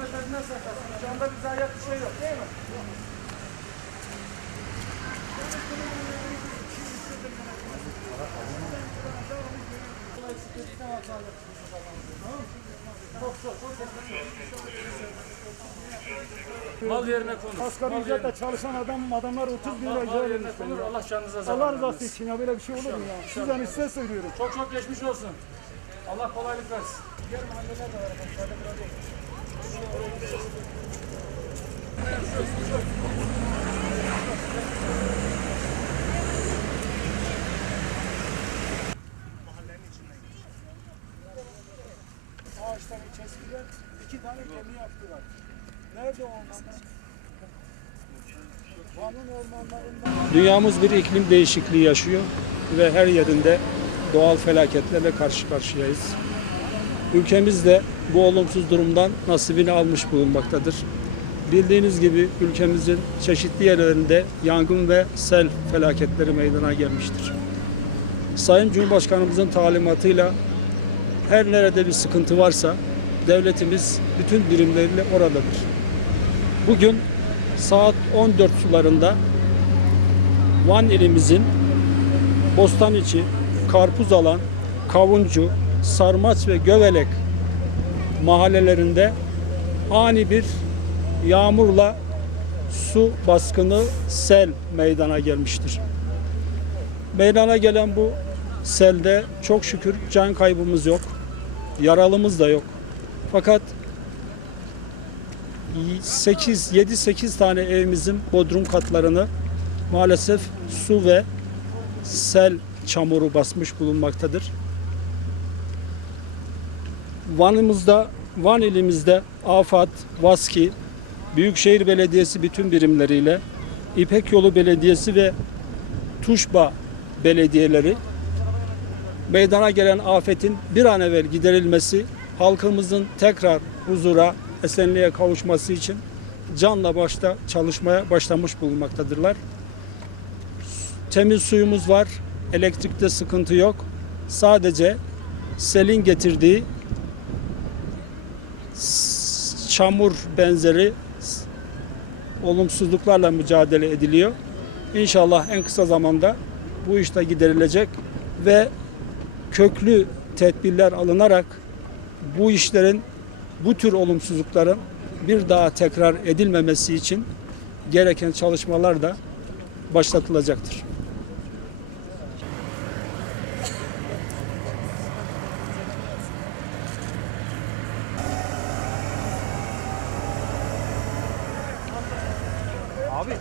gözünden saklasın. Şu anda bize ayak bir şey yok değil mi? Mal yerine konur. Asgari ücretle çalışan adam adamlar 30 bin lira mal yerine konur. Allah canınıza Allah zarar rızası için ya böyle bir şey olur mu ya? Sizden size söylüyorum. Çok çok geçmiş olsun. Allah kolaylık versin. Dünyamız bir iklim değişikliği yaşıyor ve her yerinde doğal felaketlerle karşı karşıyayız. Ülkemiz de bu olumsuz durumdan nasibini almış bulunmaktadır. Bildiğiniz gibi ülkemizin çeşitli yerlerinde yangın ve sel felaketleri meydana gelmiştir. Sayın Cumhurbaşkanımızın talimatıyla her nerede bir sıkıntı varsa devletimiz bütün birimleriyle oradadır. Bugün saat 14 sularında Van ilimizin Bostaniçi, Karpuzalan, Kavuncu, Sarmaç ve Gövelek mahallelerinde ani bir yağmurla su baskını, sel meydana gelmiştir. Meydana gelen bu selde çok şükür can kaybımız yok, yaralımız da yok. Fakat 8 7-8 tane evimizin bodrum katlarını maalesef su ve sel çamuru basmış bulunmaktadır. Van'ımızda, Van ilimizde AFAD, VASKİ, Büyükşehir Belediyesi bütün birimleriyle İpek Yolu Belediyesi ve Tuşba belediyeleri meydana gelen afetin bir an evvel giderilmesi, halkımızın tekrar huzura, esenliğe kavuşması için canla başta çalışmaya başlamış bulunmaktadırlar. Temiz suyumuz var, elektrikte sıkıntı yok. Sadece selin getirdiği çamur benzeri olumsuzluklarla mücadele ediliyor. İnşallah en kısa zamanda bu iş de giderilecek ve köklü tedbirler alınarak bu işlerin bu tür olumsuzlukların bir daha tekrar edilmemesi için gereken çalışmalar da başlatılacaktır. Abi.